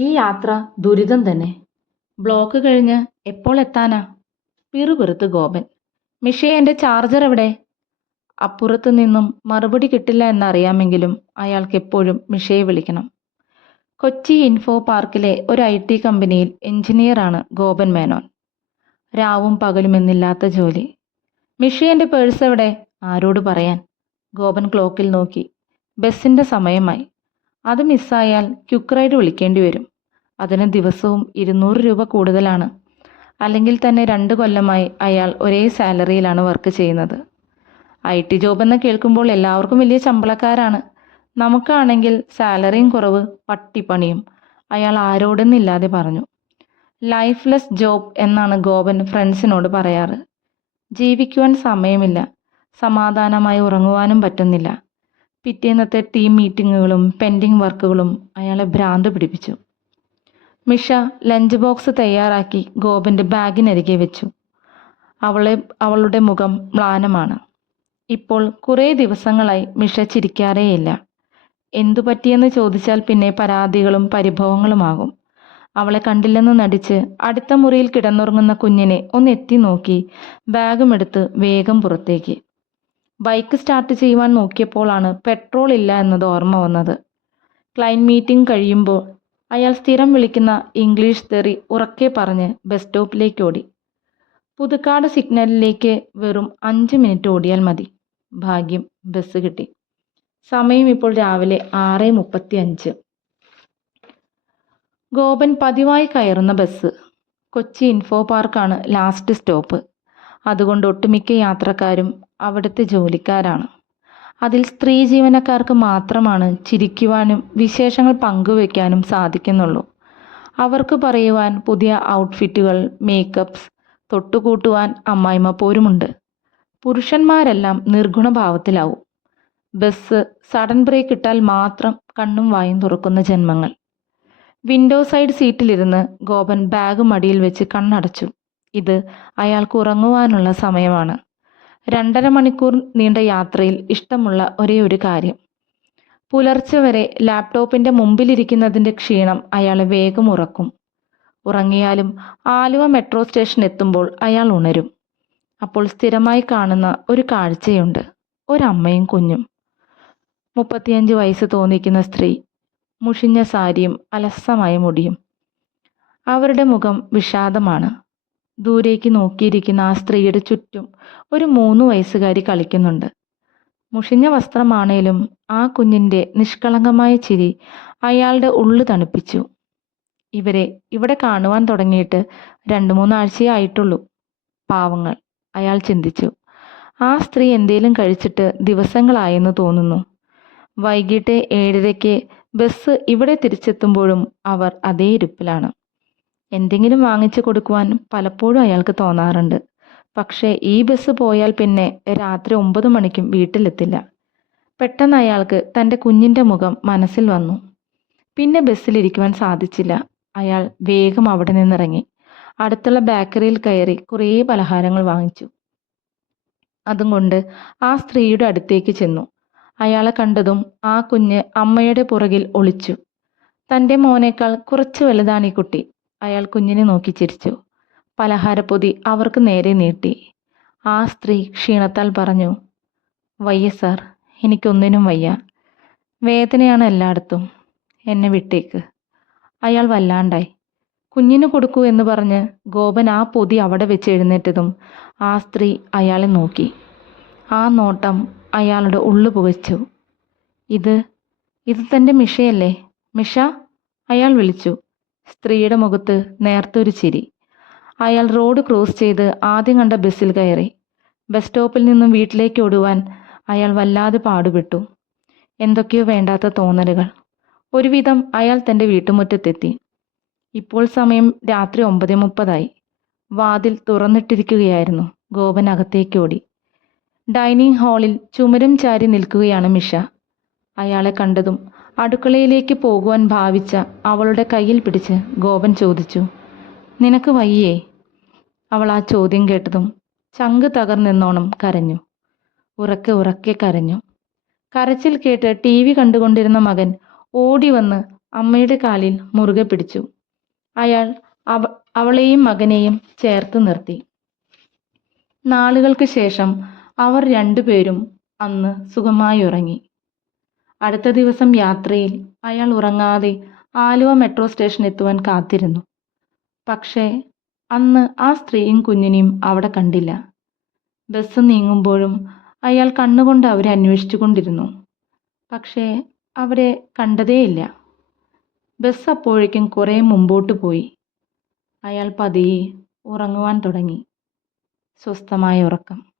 ഈ യാത്ര ദുരിതം തന്നെ. ബ്ലോക്ക് കഴിഞ്ഞ് എപ്പോൾ എത്താനാ? പിറുപിറുത്ത് ഗോപൻ. മിഷേ, എൻ്റെ ചാർജർ എവിടെ? അപ്പുറത്തു നിന്നും മറുപടി കിട്ടില്ല എന്നറിയാമെങ്കിലും അയാൾക്ക് എപ്പോഴും മിഷയെ വിളിക്കണം. കൊച്ചി ഇൻഫോ പാർക്കിലെ ഒരു IT കമ്പനിയിൽ എഞ്ചിനീയറാണ് ഗോപൻ മേനോൻ. രാവും പകലുമെന്നില്ലാത്ത ജോലി. മിഷേ, എൻ്റെ പേഴ്സ് എവിടെ? ആരോട് പറയാൻ? ഗോപൻ ക്ലോക്കിൽ നോക്കി. ബസ്സിൻ്റെ സമയമായി. അത് മിസ്സായാൽ ക്വിക്ക് റൈഡ് വിളിക്കേണ്ടി വരും. അതിന് ദിവസവും 200 രൂപ കൂടുതലാണ്. അല്ലെങ്കിൽ തന്നെ 2 കൊല്ലമായി അയാൾ ഒരേ സാലറിയിലാണ് വർക്ക് ചെയ്യുന്നത്. IT ജോബെന്ന് കേൾക്കുമ്പോൾ എല്ലാവർക്കും വലിയ ശമ്പളക്കാരാണ്. നമുക്കാണെങ്കിൽ സാലറിയും കുറവ്, പട്ടിപ്പണിയും. അയാൾ ആരോടെന്നില്ലാതെ പറഞ്ഞു. ലൈഫ്ലെസ് ജോബ് എന്നാണ് ഗോപൻ ഫ്രണ്ട്സിനോട് പറയാറ്. ജീവിക്കുവാൻ സമയമില്ല, സമാധാനമായി ഉറങ്ങുവാനും പറ്റുന്നില്ല. പിറ്റേന്നത്തെ ടീം മീറ്റിങ്ങുകളും പെൻഡിങ് വർക്കുകളും അയാളെ ഭ്രാന്ത് പിടിപ്പിച്ചു. മിഷ ലഞ്ച് ബോക്സ് തയ്യാറാക്കി ഗോപൻ്റെ ബാഗിനരികെ വെച്ചു. അവളുടെ മുഖം മ്ലാനമാണ്. ഇപ്പോൾ കുറേ ദിവസങ്ങളായി മിഷ ചിരിക്കാറേയില്ല. എന്തു പറ്റിയെന്ന് ചോദിച്ചാൽ പിന്നെ പരാതികളും പരിഭവങ്ങളുമാകും. അവളെ കണ്ടില്ലെന്ന് നടിച്ച് അടുത്ത മുറിയിൽ കിടന്നുറങ്ങുന്ന കുഞ്ഞിനെ ഒന്ന് എത്തി നോക്കി ബാഗുമെടുത്ത് വേഗം പുറത്തേക്ക്. ബൈക്ക് സ്റ്റാർട്ട് ചെയ്യുവാൻ നോക്കിയപ്പോഴാണ് പെട്രോൾ ഇല്ല എന്നത് ഓർമ്മ വന്നത്. ക്ലയൻറ്റ് മീറ്റിംഗ് കഴിയുമ്പോൾ അയാൾ സ്ഥിരം വിളിക്കുന്ന ഇംഗ്ലീഷ് തെറി ഉറക്കെ പറഞ്ഞ് ബസ് സ്റ്റോപ്പിലേക്ക് ഓടി. പുതുക്കാട് സിഗ്നലിലേക്ക് വെറും 5 മിനിറ്റ് ഓടിയാൽ മതി. ഭാഗ്യം, ബസ് കിട്ടി. സമയം ഇപ്പോൾ രാവിലെ 6:35. ഗോപൻ പതിവായി കയറുന്ന ബസ്. കൊച്ചി ഇൻഫോ പാർക്കാണ് ലാസ്റ്റ് സ്റ്റോപ്പ്. അതുകൊണ്ട് ഒട്ടുമിക്ക യാത്രക്കാരും അവിടുത്തെ ജോലിക്കാരാണ്. അതിൽ സ്ത്രീ ജീവനക്കാർക്ക് മാത്രമാണ് ചിരിക്കുവാനും വിശേഷങ്ങൾ പങ്കുവയ്ക്കാനും സാധിക്കുന്നുള്ളൂ. അവർക്ക് പറയുവാൻ പുതിയ ഔട്ട്ഫിറ്റുകൾ, മേക്കപ്സ്, തൊട്ടുകൂട്ടുവാൻ അമ്മായിമ്മ പോരുമുണ്ട്. പുരുഷന്മാരെല്ലാം നിർഗുണഭാവത്തിലാവും. ബസ് സഡൻ ബ്രേക്ക് ഇട്ടാൽ മാത്രം കണ്ണും വായും തുറക്കുന്ന ജന്മങ്ങൾ. വിൻഡോ സൈഡ് സീറ്റിലിരുന്ന് ഗോപൻ ബാഗ് മടിയിൽ വെച്ച് കണ്ണടച്ചു. ഇത് അയാൾക്ക് ഉറങ്ങുവാനുള്ള സമയമാണ്. 2.5 മണിക്കൂർ നീണ്ട യാത്രയിൽ ഇഷ്ടമുള്ള ഒരേ ഒരു കാര്യം. പുലർച്ചെ വരെ ലാപ്ടോപ്പിൻ്റെ മുമ്പിലിരിക്കുന്നതിൻ്റെ ക്ഷീണം അയാളെ വേഗം ഉറക്കും. ഉറങ്ങിയാലും ആലുവ മെട്രോ സ്റ്റേഷൻ എത്തുമ്പോൾ അയാൾ ഉണരും. അപ്പോൾ സ്ഥിരമായി കാണുന്ന ഒരു കാഴ്ചയുണ്ട്. ഒരമ്മയും കുഞ്ഞും. 35 വയസ്സ് തോന്നിക്കുന്ന സ്ത്രീ. മുഷിഞ്ഞ സാരിയും അലസമായ മുടിയും. അവരുടെ മുഖം വിഷാദമാണ്. ദൂരേക്ക് നോക്കിയിരിക്കുന്ന ആ സ്ത്രീയുടെ ചുറ്റും ഒരു 3 വയസ്സുകാരി കളിക്കുന്നുണ്ട്. മുഷിഞ്ഞ വസ്ത്രമാണേലും ആ കുഞ്ഞിൻ്റെ നിഷ്കളങ്കമായ ചിരി അയാളുടെ ഉള്ളു തണുപ്പിച്ചു. ഇവരെ ഇവിടെ കാണുവാൻ തുടങ്ങിയിട്ട് 2-3 ആഴ്ചയേ ആയിട്ടുള്ളൂ. പാവങ്ങൾ, അയാൾ ചിന്തിച്ചു. ആ സ്ത്രീ എന്തേലും കഴിച്ചിട്ട് ദിവസങ്ങളായെന്ന് തോന്നുന്നു. വൈകിട്ട് 7:30 ബസ് ഇവിടെ തിരിച്ചെത്തുമ്പോഴും അവർ അതേ ഇരിപ്പിലാണ്. എന്തെങ്കിലും വാങ്ങിച്ചു കൊടുക്കുവാൻ പലപ്പോഴും അയാൾക്ക് തോന്നാറുണ്ട്. പക്ഷേ ഈ ബസ് പോയാൽ പിന്നെ രാത്രി 9 മണിക്കും വീട്ടിലെത്തില്ല. പെട്ടെന്ന് അയാൾക്ക് തൻ്റെ കുഞ്ഞിൻ്റെ മുഖം മനസ്സിൽ വന്നു. പിന്നെ ബസ്സിലിരിക്കുവാൻ സാധിച്ചില്ല. അയാൾ വേഗം അവിടെ നിന്നിറങ്ങി. അടുത്തുള്ള ബേക്കറിയിൽ കയറി കുറേ പലഹാരങ്ങൾ വാങ്ങിച്ചു. അതും കൊണ്ട് ആ സ്ത്രീയുടെ അടുത്തേക്ക് ചെന്നു. അയാളെ കണ്ടതും ആ കുഞ്ഞ് അമ്മയുടെ പുറകിൽ ഒളിച്ചു. തൻ്റെ മോനേക്കാൾ കുറച്ച് വലുതാണ് ഈ കുട്ടി. അയാൾ കുഞ്ഞിനെ നോക്കി ചിരിച്ചു. പലഹാരപ്പൊതി അവർക്ക് നേരെ നീട്ടി. ആ സ്ത്രീ ക്ഷീണത്താൽ പറഞ്ഞു, വയ്യ സാർ, എനിക്കൊന്നിനും വയ്യ. വേദനയാണ് എല്ലായിടത്തും. എന്നെ വിട്ടേക്ക്. അയാൾ വല്ലാണ്ടായി. കുഞ്ഞിന് കൊടുക്കൂ എന്ന് പറഞ്ഞ് ഗോപൻ ആ പൊതി അവിടെ വെച്ച് എഴുന്നേറ്റതും ആ സ്ത്രീ അയാളെ നോക്കി. ആ നോട്ടം അയാളുടെ ഉള്ളു പുകച്ചു. ഇത് തൻ്റെ മിഷയല്ലേ? മിഷ, അയാൾ വിളിച്ചു. സ്ത്രീയുടെ മുഖത്ത് നേർത്തൊരു ചിരി. അയാൾ റോഡ് ക്രോസ് ചെയ്ത് ആദ്യം കണ്ട ബസ്സിൽ കയറി. ബസ് സ്റ്റോപ്പിൽ നിന്നും വീട്ടിലേക്ക് ഓടുവാൻ അയാൾ വല്ലാതെ പാടുപെട്ടു. എന്തൊക്കെയോ വേണ്ടാത്ത തോന്നലുകൾ. ഒരുവിധം അയാൾ തൻ്റെ വീട്ടുമുറ്റത്തെത്തി. ഇപ്പോൾ സമയം രാത്രി 9:30. വാതിൽ തുറന്നിട്ടിരിക്കുകയായിരുന്നു. ഗോപൻ അകത്തേക്ക് ഓടി. ഡൈനിങ് ഹാളിൽ ചുമരും ചാരി നിൽക്കുകയാണ് മിഷ. അയാളെ കണ്ടതും അടുക്കളയിലേക്ക് പോകുവാൻ ഭാവിച്ച അവളുടെ കയ്യിൽ പിടിച്ച് ഗോപൻ ചോദിച്ചു, നിനക്ക് വയ്യേ? അവൾ ആ ചോദ്യം കേട്ടതും ചങ്ക് തകർന്നെന്നോണം കരഞ്ഞു. ഉറക്കെ കരഞ്ഞു. കരച്ചിൽ കേട്ട് TV കണ്ടുകൊണ്ടിരുന്ന മകൻ ഓടി വന്ന് അമ്മയുടെ കാലിൽ മുറുകെ പിടിച്ചു. അയാൾ അവളെയും മകനെയും ചേർത്ത് നിർത്തി. നാളുകൾക്ക് ശേഷം അവർ രണ്ടുപേരും അന്ന് സുഖമായി ഉറങ്ങി. അടുത്ത ദിവസം യാത്രയിൽ അയാൾ ഉറങ്ങാതെ ആലുവ മെട്രോ സ്റ്റേഷൻ എത്തുവാൻ കാത്തിരുന്നു. പക്ഷേ അന്ന് ആ സ്ത്രീയും കുഞ്ഞിനെയും അവിടെ കണ്ടില്ല. ബസ് നീങ്ങുമ്പോഴും അയാൾ കണ്ണുകൊണ്ട് അവരെ അന്വേഷിച്ചു കൊണ്ടിരുന്നു. പക്ഷേ അവരെ കണ്ടതേയില്ല. ബസ് അപ്പോഴേക്കും കുറേ മുമ്പോട്ട് പോയി. അയാൾ പതിയെ ഉറങ്ങുവാൻ തുടങ്ങി. സ്വസ്ഥമായ ഉറക്കം.